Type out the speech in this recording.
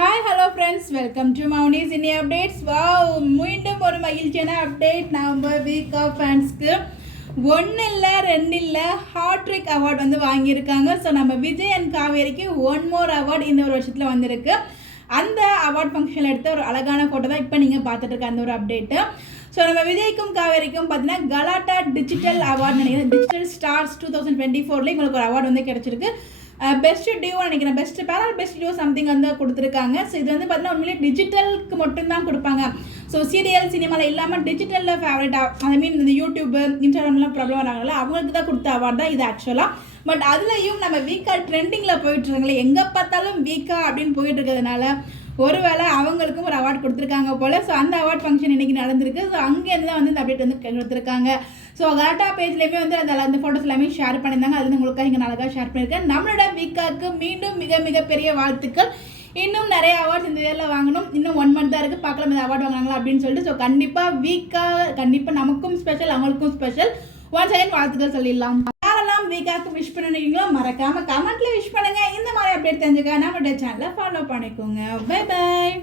Hi hello friends, welcome to Mouni's இனி updates. Wow, மீண்டும் ஒரு மகிழ்ச்சியான அப்டேட். நம்ம வீக் ஆஃப் ஃபேன்ஸ்க்கு 1 இல்லை 2 இல்லை ஹாட்ரிக் அவார்ட் வந்து வாங்கியிருக்காங்க. ஸோ நம்ம விஜய் அண்ட் காவேரிக்கு 1 மோர் அவார்ட் இந்த ஒரு வருஷத்தில் வந்திருக்கு. அந்த அவார்ட் ஃபங்க்ஷனில் எடுத்த ஒரு அழகான ஃபோட்டோ தான் இப்போ நீங்கள் பார்த்துட்டு இருக்க அந்த ஒரு அப்டேட்டு. ஸோ நம்ம விஜய்க்கும் காவேரிக்கும் பார்த்தீங்கன்னா கலாட்டா டிஜிட்டல் அவார்டு நினைக்கிறேன், டிஜிட்டல் ஸ்டார்ஸ் 2024 உங்களுக்கு ஒரு அவார்டு வந்து கிடச்சிருக்கு. பெஸ்ட் டியூ நினைக்கிறேன், பெஸ்ட் பேர் ஆர் பெஸ்ட் டியூ சம்திங் வந்து கொடுத்துருக்காங்க. ஸோ இது வந்து பார்த்தீங்கன்னா உண்மையிலே டிஜிட்டலுக்கு மட்டும்தான் கொடுப்பாங்க. ஸோ சீரியல் சினிமாவில் இல்லாமல் டிஜிட்டலில் ஃபேவரட்டாக ஐ மீன் இந்த யூடியூப் இன்ஸ்டாகிராம்லாம் ப்ராப்ளம் வராங்களா அவங்களுக்கு தான் கொடுத்த அவார்ட் தான் இது ஆக்சுவலாக. பட் அதுலேயும் நம்ம வீக்கா ட்ரெண்டிங்கில் போயிட்டுருக்காங்களே, எங்கே பார்த்தாலும் வீக்கா அப்படின்னு போயிட்டு இருக்கிறதுனால ஒருவேளை அவங்களுக்கும் ஒரு அவார்ட் கொடுத்துருக்காங்க போல். ஸோ அந்த அவார்ட் ஃபங்க்ஷன் இன்றைக்கி நடந்திருக்கு. ஸோ அங்கேருந்து தான் வந்து இந்த அப்டேட் வந்து கொடுத்துருக்காங்க. ஸோ கலாட்டா பேஜ்லேயுமே வந்து அந்த ஃபோட்டோஸ் எல்லாமே ஷேர் பண்ணியிருந்தாங்க. அது வந்து உங்களுக்காக இங்கே அழகாக ஷேர் பண்ணியிருக்கேன். நம்மளோட வீக்காவுக்கு மீண்டும் மிகப்பெரிய வாழ்த்துக்கள். இன்னும் நிறைய அவார்ட்ஸ் இந்த இயரில் வாங்கணும். இன்னும் 1 மந்த் தான் இருக்குது, பார்க்கலாம் இந்த அவார்ட் வாங்கினாங்களா அப்படின்னு சொல்லிட்டு. ஸோ கண்டிப்பாக நமக்கும் ஸ்பெஷல், அவங்களுக்கும் ஸ்பெஷல். ஒன்ஸ் அகைன் வாழ்த்துக்கள் சொல்லிடலாம். யாரெல்லாம் வீக்காக்கு விஷ் பண்ணுறீங்களோ மறக்காமல் கமெண்ட்டில் விஷ் பண்ணுங்கள். இந்த மாதிரி அப்டேட் தெரிஞ்சுக்க நம்மளோட சேனலை ஃபாலோ பண்ணிக்கோங்க. Bye bye.